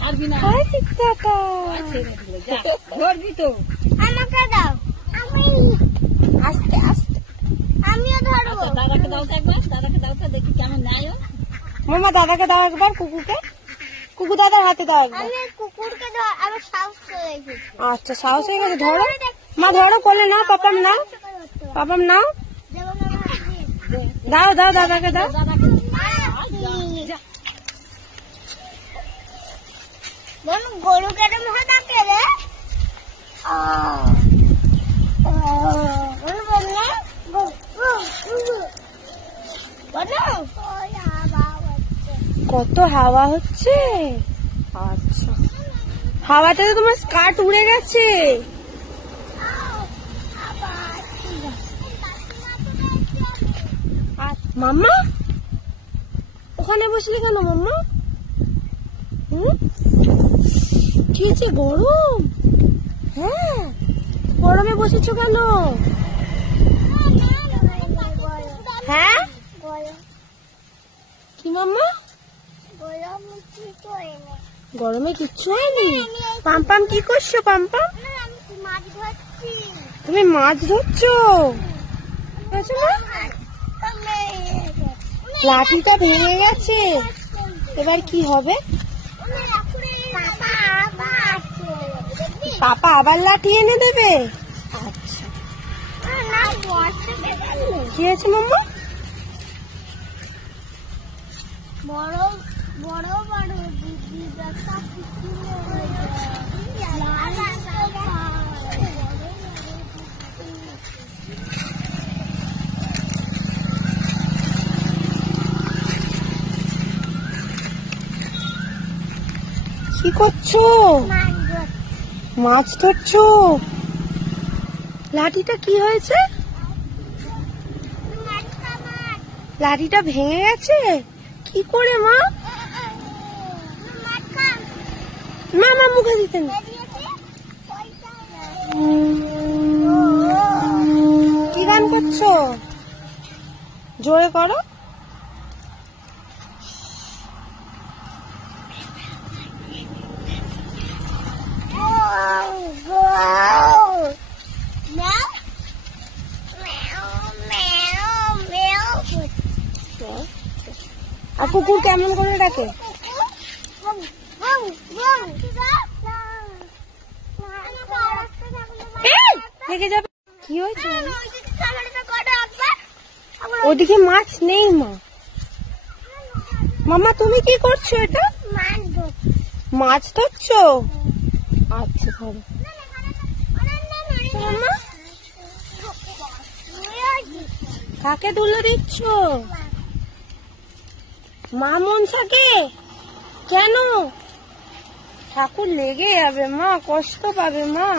ছাড়বি না, ধরবি তো। আমাকে দাও, আমি আস্তে আস্তে আমিও ধরবো। দাদাকে দাও তো একবার, দাদাকে দাও তো দেখি কেমন নেয়। মামা দাদাকে দাও একবার, কুকুকে, কুকু দাদার হাতে দাও একবার। আমি কুকুরকে দাও, আমার সাহস হয়ে গেছে। আচ্ছা সাহস হয়ে গেছে, ধরো মা, ধরো কোলে নাও, পাপাম নাও, পাপাম নাও, দাও দাও দাদাকে দাও। গরু কেটে মুখে থাকে রে, কত হাওয়া হচ্ছে। আচ্ছা, হাওয়াতে তো তোমার স্কার্ট উড়ে গেছে। মাম্মা ওখানে বসলি কেন মাম্মা? কি হচ্ছে, গরম? হ্যাঁ, গরমে বসেছো কেন? হ্যাঁ কি মাম্মা? গরমে কিচ্ছু হয়নি। পাম্পাম কি করছো? পাম্পাম তুমি মাছ ধরছো? লাঠিটা ভেঙে গেছে, এবার কি হবে? পাপা আবার লাঠি এনে দেবে? আচ্ছা, কি হয়েছে মাম্মা? বড় বড় বড় দিদি দেখা কি করছো? মাছ ধরছো? লাঠিটা কি হয়েছে? লাঠিটা ভেঙে গেছে? কি করে মা? মা মুখে দিতে না। কি গান করছো? জোরে করো। আর কুকুর কেমন করে ডাকে? কি হয়েছে? ওদিকে মাছ নেই মা। মামা তুমি কি করছো? এটা মাছ ধরছো? আচ্ছা ধরো। কাকে তুলে দিচ্ছ? মা মনসাকে? কেন? ঠাকুর লেগে যাবে মা, কষ্ট পাবে মা।